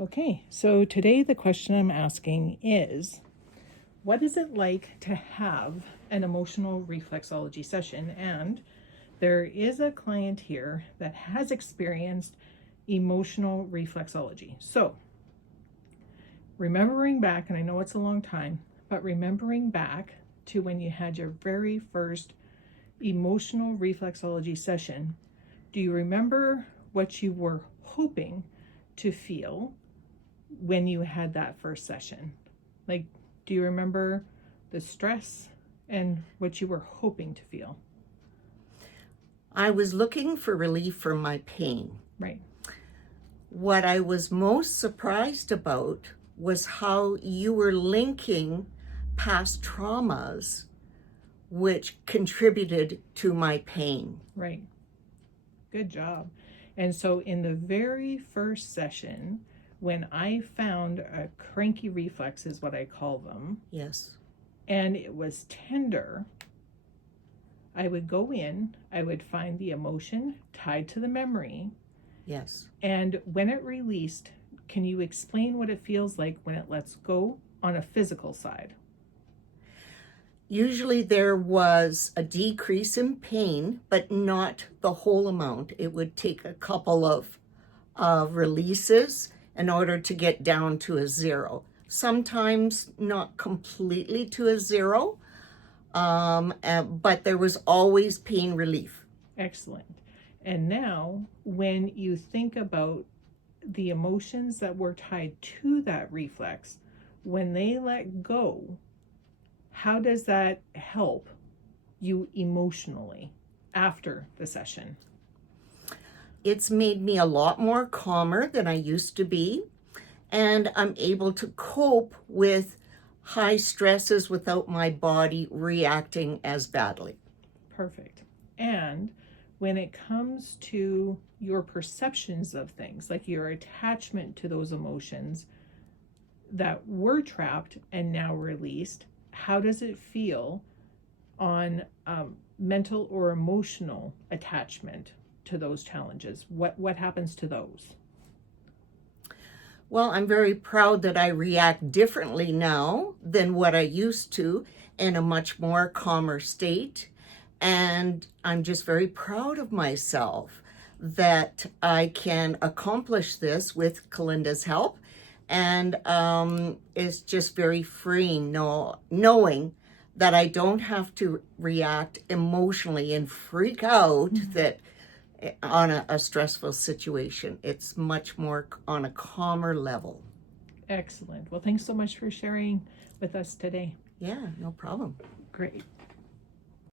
Okay, so today the question I'm asking is, what is it like to have an emotional reflexology session? And there is a client here that has experienced emotional reflexology. So remembering back, and I know it's a long time, but remembering back to when you had your very first emotional reflexology session, do you remember what you were hoping to feel when you had that first session? Like, do you remember the stress and what you were hoping to feel? I was looking for relief from my pain. Right. What I was most surprised about was how you were linking past traumas which contributed to my pain. Right. Good job. And so in the very first session, when I found a cranky reflex, is what I call them. Yes. And it was tender, I would go in, I would find the emotion tied to the memory. Yes. And when it released, can you explain what it feels like when it lets go on a physical side? Usually there was a decrease in pain, but not the whole amount. It would take a couple of releases in order to get down to a zero. Sometimes not completely to a zero, but there was always pain relief. Excellent. And now, when you think about the emotions that were tied to that reflex, when they let go, how does that help you emotionally after the session? It's made me a lot more calmer than I used to be, and I'm able to cope with high stresses without my body reacting as badly. Perfect. And when it comes to your perceptions of things, like your attachment to those emotions that were trapped and now released, how does it feel on mental or emotional attachment to those challenges? What happens to those? Well, I'm very proud that I react differently now than what I used to, in a much more calmer state. And I'm just very proud of myself that I can accomplish this with Calynda's help. And it's just very freeing knowing that I don't have to react emotionally and freak out that on a stressful situation. It's much more on a calmer level. Excellent. Well, thanks so much for sharing with us today. Yeah, no problem. Great.